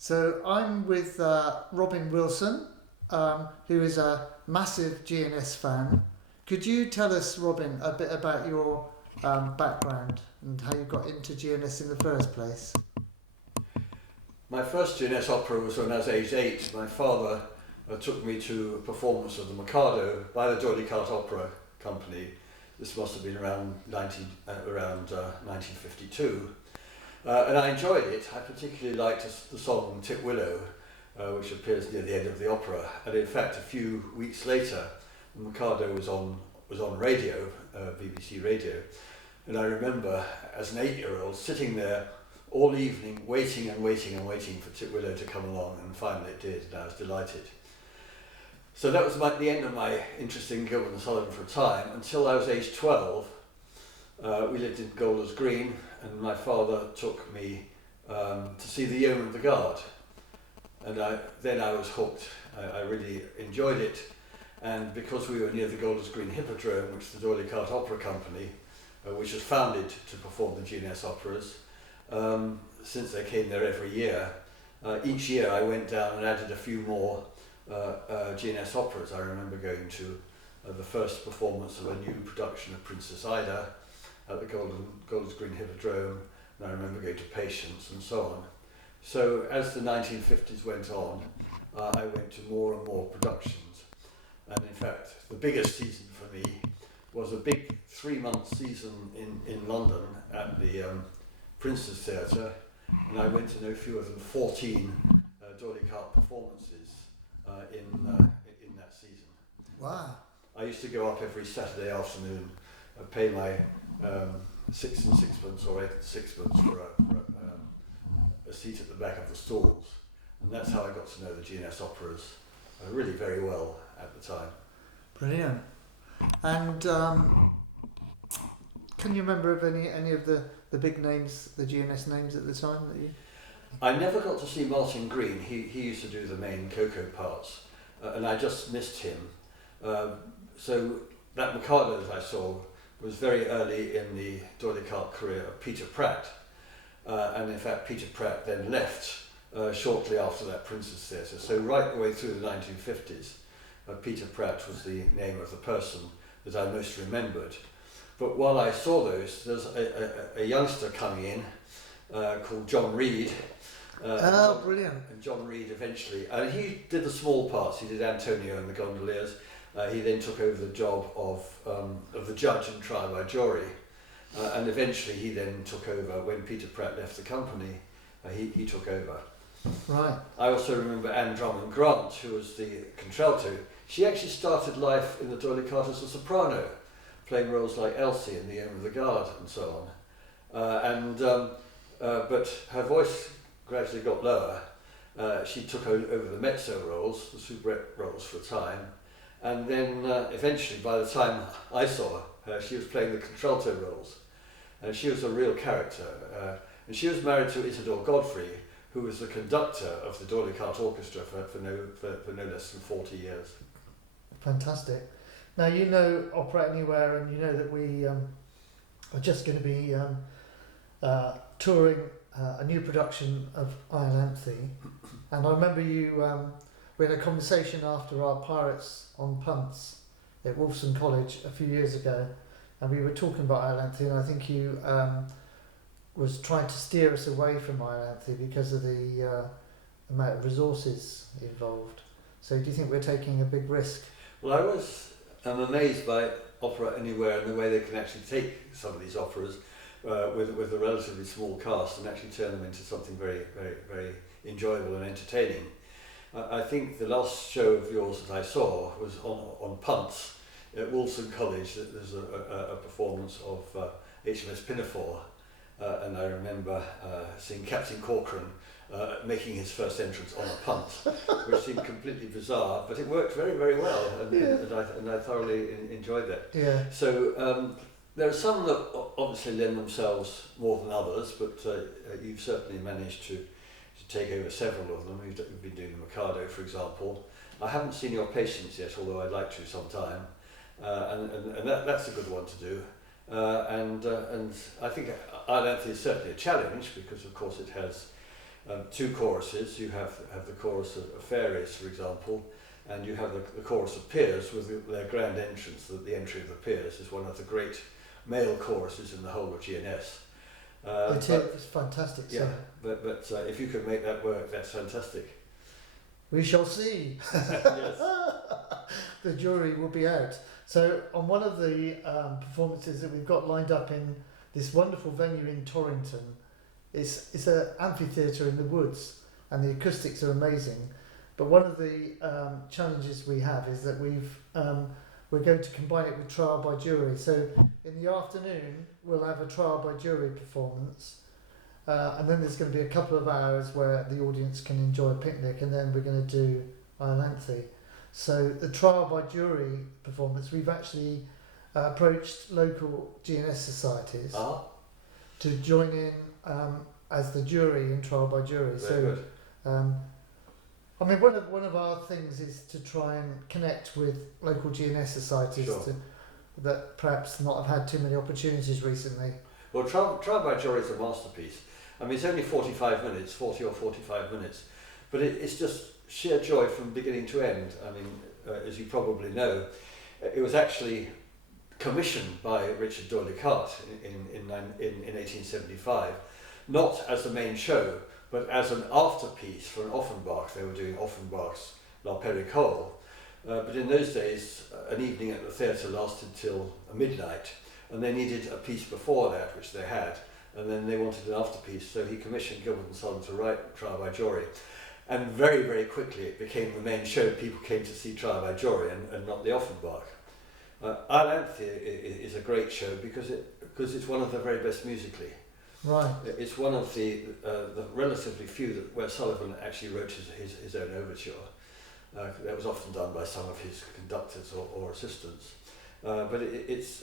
So I'm with Robin Wilson, who is a massive GNS fan. Could you tell us, Robin, a bit about your background and how you got into GNS in the first place? My first GNS opera was when I was aged 8. My father took me to a performance of the Mikado by the D'Oyly Carte Opera Company. This must have been around 1952. And I enjoyed it. I particularly liked the song Titwillow, which appears near the end of the opera. And in fact, a few weeks later, the Mikado was on radio, BBC Radio. And I remember, as an 8-year-old, sitting there all evening, waiting and waiting and waiting for Titwillow to come along, and finally it did, and I was delighted. So that was the end of my interest in Gilbert and Sullivan for a time, until I was age 12. We lived in Golders Green, and my father took me to see the Yeoman of the Guard. And then I was hooked. I really enjoyed it. And because we were near the Golders Green Hippodrome, which the D'Oyly Carte Opera Company, which was founded to perform the GNS operas, since they came there every year, each year I went down and added a few more GNS operas. I remember going to the first performance of a new production of Princess Ida at the Golders Green Hippodrome, and I remember going to Patience and so on. So as the 1950s went on, I went to more and more productions, and in fact the biggest season for me was a big 3-month season in London at the Prince's Theatre, and I went to no fewer than 14 D'Oyly Carte performances in that season. Wow. I used to go up every Saturday afternoon and pay my 6 and sixpence or 8 and sixpence for a seat at the back of the stalls, and that's how I got to know the GNS operas really very well at the time. Brilliant. And can you remember of any of the big names, the GNS names at the time that you? I never got to see Martin Green. He used to do the main Coco parts, and I just missed him. So that Mikado that I saw was very early in the D'Oyly Carte career of Peter Pratt, and in fact Peter Pratt then left shortly after that Prince's Theatre. So right the way through the 1950s, Peter Pratt was the name of the person that I most remembered. But while I saw those, there's a youngster coming in called John Reed. Brilliant. And John Reed eventually, and he did the small parts. He did Antonio and the Gondoliers. He then took over the job of the judge in Trial by Jury, and eventually he then took over when Peter Pratt left the company. He took over. Right. I also remember Anne Drummond Grant, who was the contralto. She actually started life in the D'Oyly Carte as a soprano, playing roles like Elsie in The Yeoman of the Guard and so on. But her voice gradually got lower. She took over the mezzo roles, the soubrette roles for a time, and then eventually, by the time I saw her, she was playing the contralto roles, and she was a real character. And she was married to Isidore Godfrey, who was the conductor of the D'Oyly Carte Orchestra for no less than 40 years. Fantastic. Now you know Opera Anywhere, and you know that we are just going to be touring a new production of Iolanthe, and I remember you we had a conversation after our Pirates on Punts at Wolfson College a few years ago, and we were talking about Iolanthe, and I think you was trying to steer us away from Iolanthe because of the amount of resources involved. So do you think we're taking a big risk? Well, I'm amazed by Opera Anywhere and the way they can actually take some of these operas with a relatively small cast and actually turn them into something very, very, very enjoyable and entertaining. I think the last show of yours that I saw was on Punts at Wolfson College. There's a performance of HMS Pinafore, and I remember seeing Captain Corcoran making his first entrance on a punt, which seemed completely bizarre, but it worked very, very well, and I thoroughly enjoyed that. Yeah. So there are some that obviously lend themselves more than others, but you've certainly managed to take over several of them. You've been doing the Mikado, for example. I haven't seen your Patience yet, although I'd like to sometime, and that's a good one to do. And I think Iolanthe is certainly a challenge because, of course, it has two choruses. You have the chorus of fairies, for example, and you have the chorus of peers with their grand entrance. The entry of the peers is one of the great male choruses in the whole of GNS. It's fantastic. Yeah, but if you can make that work, that's fantastic. We shall see. Yes. The jury will be out. So on one of the performances that we've got lined up in this wonderful venue in Torrington, it's an amphitheatre in the woods, and the acoustics are amazing. But one of the challenges we have is that we're going to combine it with trial by jury. So in the afternoon we'll have a trial by jury performance, and then there's going to be a couple of hours where the audience can enjoy a picnic, and then we're going to do Iolanthe. So the trial by jury performance, we've actually approached local GNS societies to join in as the jury in trial by jury. Very good. I mean, one of our things is to try and connect with local GNS societies Sure. that perhaps not have had too many opportunities recently. Well, trial by jury is a masterpiece. I mean, it's only 40 or 45 minutes, but it's just sheer joy from beginning to end. I mean, as you probably know, it was actually commissioned by Richard Doyle-Carte in 1875, not as the main show, but as an afterpiece for an Offenbach. They were doing Offenbach's La Péricole, but in those days an evening at the theatre lasted till midnight, and they needed a piece before that, which they had, and then they wanted an afterpiece, so he commissioned Gilbert and Sullivan to write Trial by Jury. And very, very quickly it became the main show. People came to see Trial by Jury and not the Offenbach. Iolanthe is a great show because it's one of the very best musically. Right. It's one of the relatively few where Sullivan actually wrote his own overture. That was often done by some of his conductors or assistants. But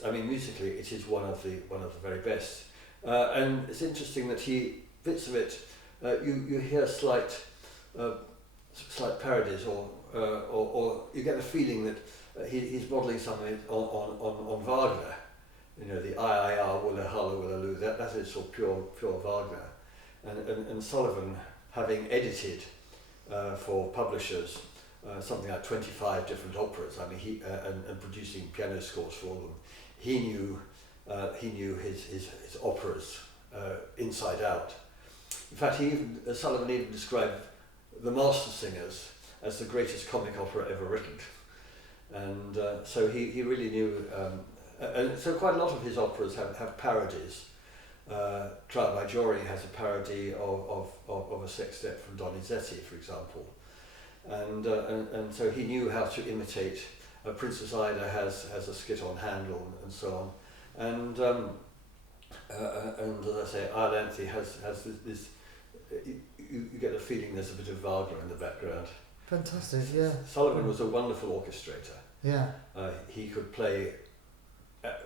I mean, musically, it is one of the very best. And it's interesting that bits of it, you hear slight parodies, or you get the feeling that he's modelling something on Wagner. You know, the I, Willa, Halla, Willa, Lou, that is sort of pure Wagner. And Sullivan, having edited for publishers something like 25 different operas, I mean, and producing piano scores for them, he knew his operas inside out. In fact, Sullivan even described the Master Singers as the greatest comic opera ever written. And so he really knew, and so quite a lot of his operas have parodies. Trial by Jury has a parody of a sextet from Donizetti, for example. And so he knew how to imitate. Princess Ida has a skit on Handel and so on. And as I say, Iolanthe has this you get the feeling there's a bit of Wagner in the background. Fantastic, yeah. Sullivan was a wonderful orchestrator. Yeah. He could play.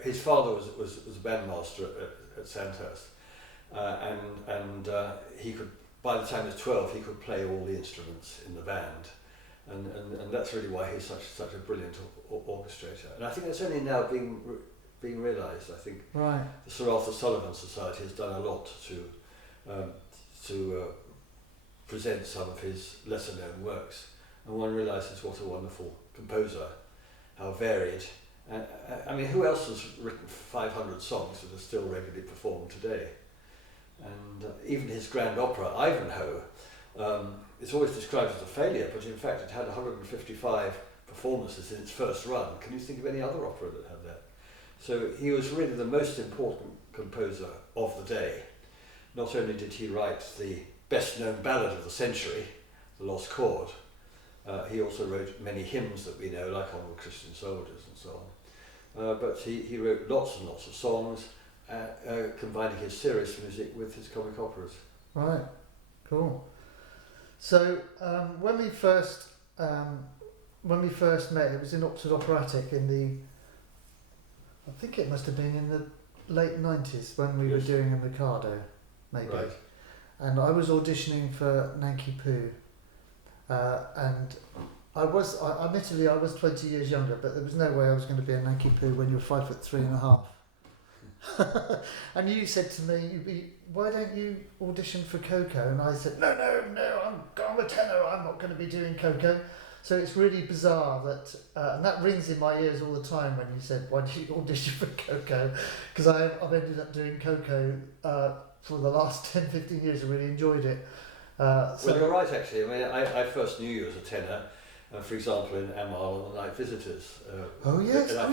His father was a bandmaster at Sandhurst, and he could. By the time he was 12, he could play all the instruments in the band, and that's really why he's such a brilliant orchestrator. And I think that's only now being realised. I think right. The Sir Arthur Sullivan Society has done a lot to present some of his lesser known works, and one realises what a wonderful composer, how varied. I mean, who else has written 500 songs that are still regularly performed today? And even his grand opera, Ivanhoe, it's always described as a failure, but in fact it had 155 performances in its first run. Can you think of any other opera that had that? So he was really the most important composer of the day. Not only did he write the best known ballad of the century, The Lost Chord, he also wrote many hymns that we know, like On the Christian Soldiers and so on. But he wrote lots and lots of songs, combining his serious music with his comic operas. Right, cool. So when we first met, it was in Oxford Operatic in I think it must have been in the late 90s when we were doing a Mikado, maybe. Right. And I was auditioning for Nanki Poo, and admittedly I was 20 years younger, but there was no way I was going to be a Nanki Poo when you're 5'3.5". And you said to me, why don't you audition for Coco? And I said, no, I'm a tenor, I'm not going to be doing Coco. So it's really bizarre that, and that rings in my ears all the time when you said, why did you audition for Coco? Because I've ended up doing Coco for the last 10, 15 years. I really enjoyed it. Well, you're right, actually. I mean, I first knew you as a tenor, for example, in Amal and the Night Visitors.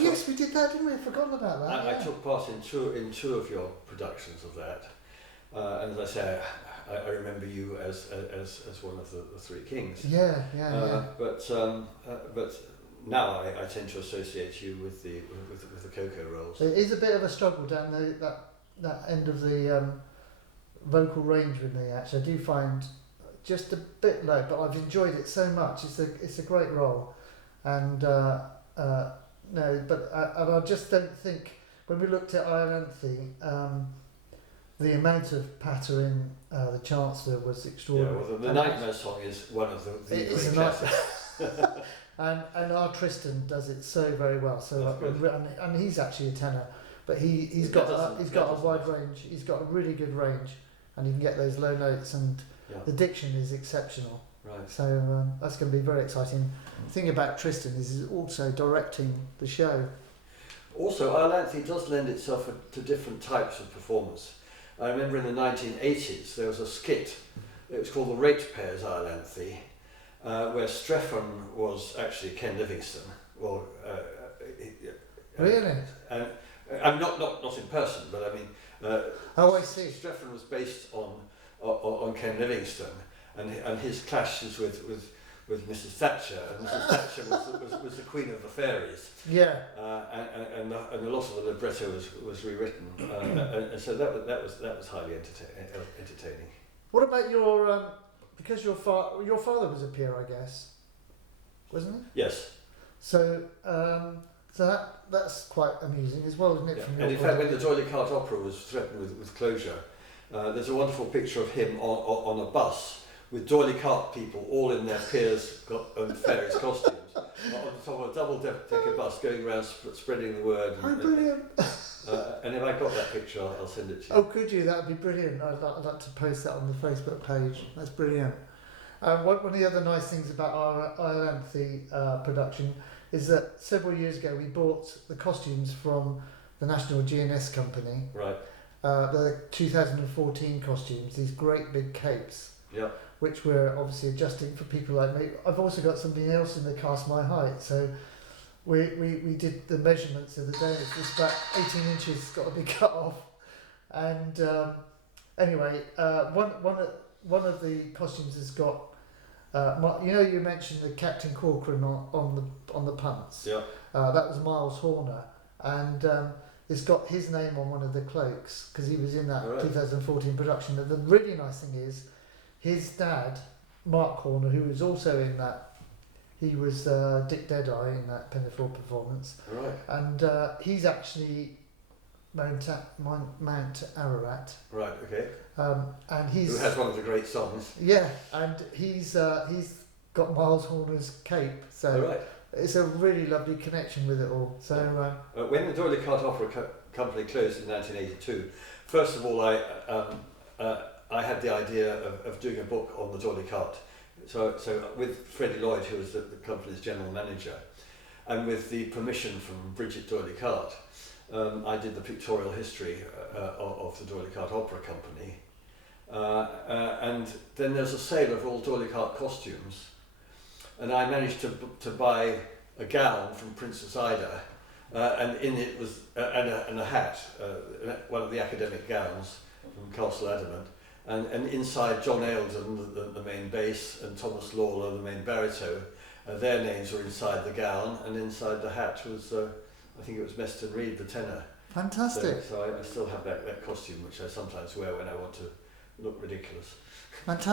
Yes, we did that, didn't we? I've forgotten about that. I took part in two of your productions of that. And as I say, I remember you as one of the three kings. Yeah. But now I tend to associate you with the Coco roles. It is a bit of a struggle down that end of the vocal range with me. Actually, I do find just a bit low, but I've enjoyed it so much. It's a great role, and I just don't think when we looked at Iolanthe, the amount of patter in the Chancellor was extraordinary. Yeah, well, the Nightmare song is one of the great classics. and our Tristan does it so very well. So and he's actually a tenor, but he's got a wide range. He's got a really good range, and you can get those low notes, and the diction is exceptional. Right. So that's going to be very exciting. The thing about Tristan is he's also directing the show. Also, Iolanthe does lend itself to different types of performance. I remember in the 1980s there was a skit. It was called The Ratepayers Iolanthe, where Strephon was actually Ken Livingstone. Really? I'm not in person, but I mean. I see. Strephon was based on Ken Livingstone, and his clashes with Mrs. Thatcher, and Mrs. Thatcher was the Queen of the Fairies. Yeah. And a lot of the libretto was rewritten, and so that was highly entertaining. What about your because your father was a peer, I guess, wasn't he? Yes. So that's quite amusing as well, isn't it? Yeah. And in fact, when the D'Oyly Carte Opera was threatened with closure, there's a wonderful picture of him on a bus with D'Oyly Carte people all in their peers' fairies costumes on the top of a double-decker bus going around spreading the word. Oh, brilliant! And if I got that picture, I'll send it to you. Oh, could you? That would be brilliant. I'd like to post that on the Facebook page. That's brilliant. One of the other nice things about our Iolanthe production is that several years ago we bought the costumes from the National GNS Company. Right. The 2014 costumes, these great big capes. Yeah. Which we're obviously adjusting for people like me. I've also got something else in the cast my height, so we did the measurements the other day. It's about 18 inches got to be cut off, and anyway, one of the costumes has got, you mentioned the Captain Corcoran on the punts. Yeah. That was Miles Horner, and it's got his name on one of the cloaks because he was in that 2014 production. And the really nice thing is, his dad, Mark Horner, who was also in that, he was Dick Deadeye in that Pinafore performance. Right. And he's actually Mount Ararat. Right, okay. And he's... Who has one of the great songs. Yeah, and he's got Miles Horner's cape, so it's a really lovely connection with it all. So when the D'Oyly Carte Opera Company closed in 1982, first of all I had the idea of doing a book on the D'Oyly Carte. So with Freddie Lloyd, who was the company's general manager, and with the permission from Bridget D'Oyly Carte, I did the pictorial history of the D'Oyly Carte Opera Company. And then there's a sale of all D'Oyly Carte costumes, and I managed to buy a gown from Princess Ida, and in it was and a hat, one of the academic gowns from Castle Adamant. And inside John Aildon, the main bass, and Thomas Lawler, the main baritone, their names were inside the gown, and inside the hat was, I think it was Meston Reed, the tenor. Fantastic. So I still have that costume, which I sometimes wear when I want to look ridiculous. Fantastic.